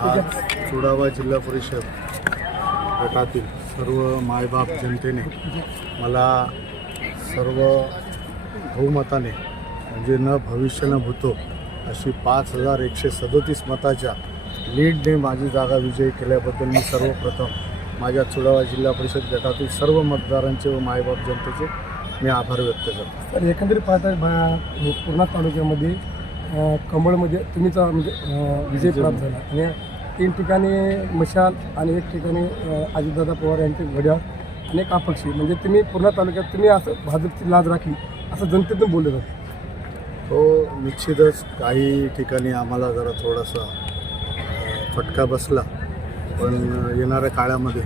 आज चुडावा जिल्हा परिषद गटातील सर्व मायबाप जनतेने मला सर्व बहुमताने म्हणजे न भविष्य न भूतो अशी पाच हजार एकशे सदोतीस मताच्या लीडने माझी जागा विजयी केल्याबद्दल मी सर्वप्रथम माझ्या चुडावा जिल्हा परिषद गटातील सर्व मतदारांचे व मायबाप जनतेचे मी आभार व्यक्त करतो. तर एकंदरीत पाहता पूर्णा तालुक्यामध्ये कमळमध्ये तुम्हीचा म्हणजे विजय प्राप्त झाला. आणि तीन ठिकाणी मशाल आणि एक ठिकाणी अजितदादा पवार यांचे घड्याळ आणि एक अपक्षी. म्हणजे तुम्ही पूर्णा तालुक्यात तुम्ही असं भाजपची लाज राखली असं जनतेतून बोलले जातं. हो निश्चितच काही ठिकाणी आम्हाला जरा थोडासा फटका बसला. पण येणाऱ्या काळामध्ये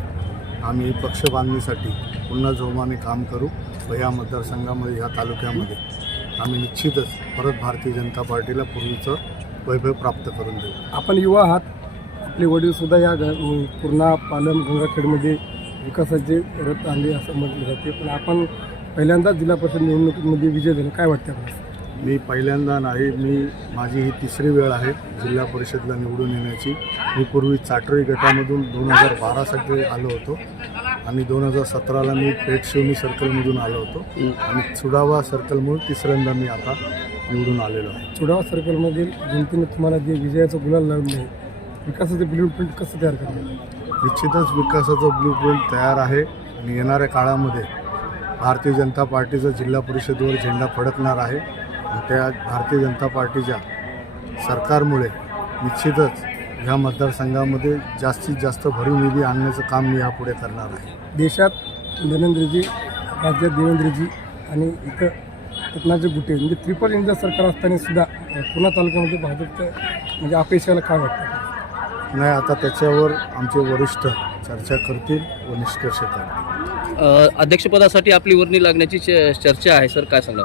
आम्ही पक्ष बांधणीसाठी पुन्हा जोमाने काम करू व ह्या मतदारसंघामध्ये ह्या तालुक्यामध्ये आम्ही निश्चितच परत भारतीय जनता पार्टीला पूर्वीचं वैभव प्राप्त करून देऊ. आपण युवा आहात. आपले वडील सुद्धा या ग- पूर्णा पालम गंगाखेडमध्ये विकासाचे रथ आणले असं म्हटलं जाते. पण आपण पहिल्यांदाच जिल्हा परिषद निवडणुकीमध्ये विजय झाले. काय वाटतं आपल्याला? मी पहिल्यांदा नाही मी माझी ही तिसरी वेळ आहे जिल्हा परिषदला निवडून येण्याची. मी पूर्वी चाटोरी गटामधून दोन हजार बारासाठी आलो होतो. आणि दोन हजार सतराला मी पेठशिवनी सर्कलमधून आलो होतो. आणि चुडावा सर्कलमधून तिसऱ्यांदा मी आता निवडून आलेलो आहे. चुडावा सर्कलमधील जनतेने तुम्हाला जे विजयाचं गुलाल लावले विकासाचं ब्ल्यू प्रिंट कसं तयार करणार? निश्चितच विकासाचं ब्ल्यू प्रिंट तयार आहे. आणि येणाऱ्या काळामध्ये भारतीय जनता पार्टीचा जिल्हा परिषदेवर झेंडा फडकणार आहे. आणि त्या भारतीय जनता पार्टीच्या सरकारमुळे निश्चितच ह्या मतदारसंघामध्ये जास्तीत जास्त भरीव निधी आणण्याचं काम मी यापुढे करणार आहे. देशात धर्मेंद्रजी राज्यात देवेंद्रजी आणि इथं रत्नाचे गुटे म्हणजे ट्रिपल इंडिया सरकार असताना सुद्धा अ, पूर्णा तालुक्यामध्ये भाजपचं म्हणजे अपयशाला काय वाटतं. नाही आता त्याच्यावर आमचे वरिष्ठ चर्चा करतील व निष्कर्ष काढतील. अ, अध्यक्षपदासाठी आपली वर्णी लागण्याची च- चर्चा आहे सर काय सांगा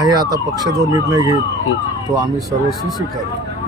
आहे आता पक्ष जो निर्णय घेईल तो आम्ही सर्वस्वी स्वीकारू.